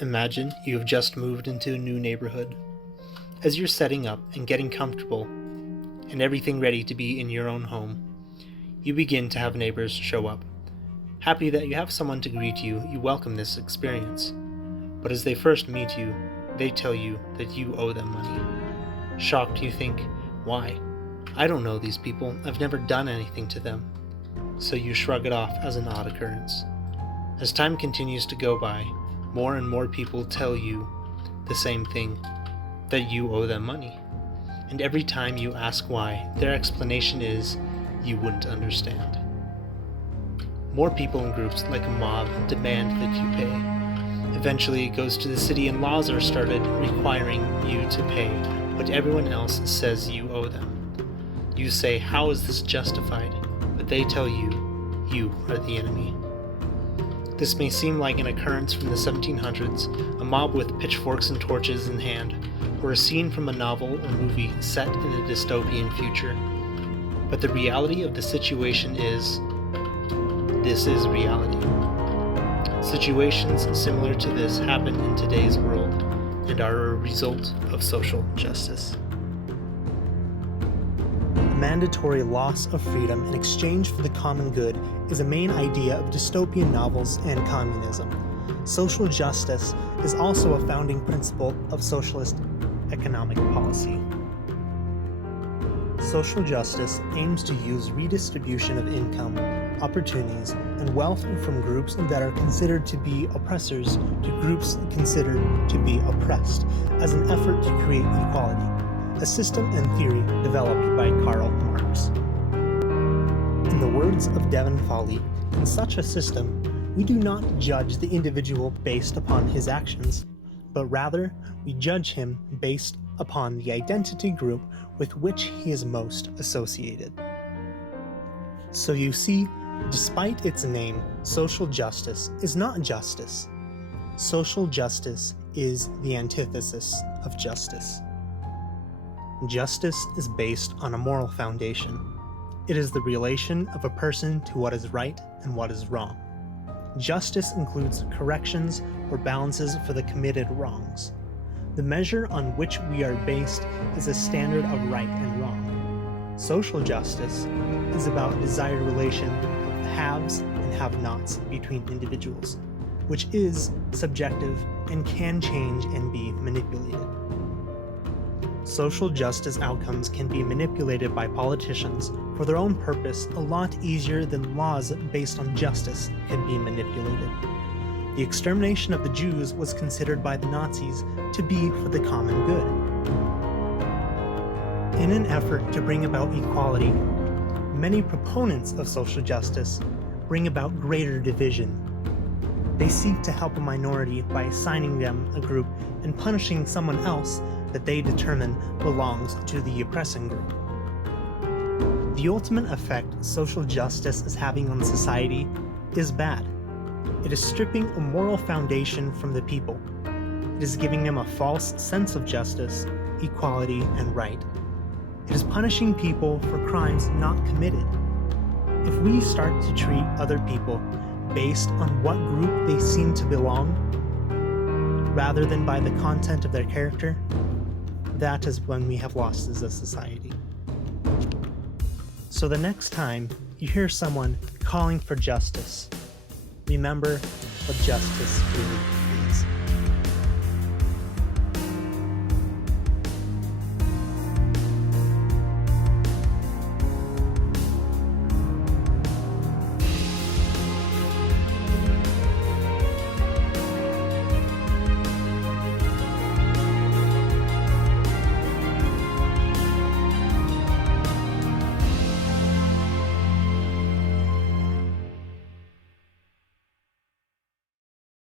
Imagine you have just moved into a new neighborhood. As you're setting up and getting comfortable, and everything ready to be in your own home, you begin to have neighbors show up. Happy that you have someone to greet you, you welcome this experience. But as they first meet you, they tell you that you owe them money. Shocked, you think, why? I don't know these people, I've never done anything to them. So you shrug it off as an odd occurrence. As time continues to go by, more and more people tell you the same thing, that you owe them money. And every time you ask why, their explanation is, you wouldn't understand. More people in groups like a mob demand that you pay. Eventually it goes to the city and laws are started requiring you to pay what everyone else says you owe them. You say, how is this justified? But they tell you, you are the enemy. This may seem like an occurrence from the 1700s, a mob with pitchforks and torches in hand, or a scene from a novel or movie set in a dystopian future. But the reality of the situation is, this is reality. Situations similar to this happen in today's world and are a result of social justice. Mandatory loss of freedom in exchange for the common good is a main idea of dystopian novels and communism. Social justice is also a founding principle of socialist economic policy. Social justice aims to use redistribution of income, opportunities, and wealth from groups that are considered to be oppressors to groups considered to be oppressed as an effort to create equality. A system and theory developed by Karl Marx. In the words of Devon Foley, in such a system, we do not judge the individual based upon his actions, but rather we judge him based upon the identity group with which he is most associated. So you see, despite its name, social justice is not justice. Social justice is the antithesis of justice. Justice is based on a moral foundation. It is the relation of a person to what is right and what is wrong. Justice includes corrections or balances for the committed wrongs. The measure on which we are based is a standard of right and wrong. Social justice is about desired relation of haves and have-nots between individuals, which is subjective and can change and be manipulated. Social justice outcomes can be manipulated by politicians for their own purpose a lot easier than laws based on justice can be manipulated. The extermination of the Jews was considered by the Nazis to be for the common good. In an effort to bring about equality, many proponents of social justice bring about greater division. They seek to help a minority by assigning them a group and punishing someone else that they determine belongs to the oppressing group. The ultimate effect social justice is having on society is bad. It is stripping a moral foundation from the people. It is giving them a false sense of justice, equality, and right. It is punishing people for crimes not committed. If we start to treat other people based on what group they seem to belong, rather than by the content of their character, that is when we have lost as a society. So the next time you hear someone calling for justice, remember what justice really is.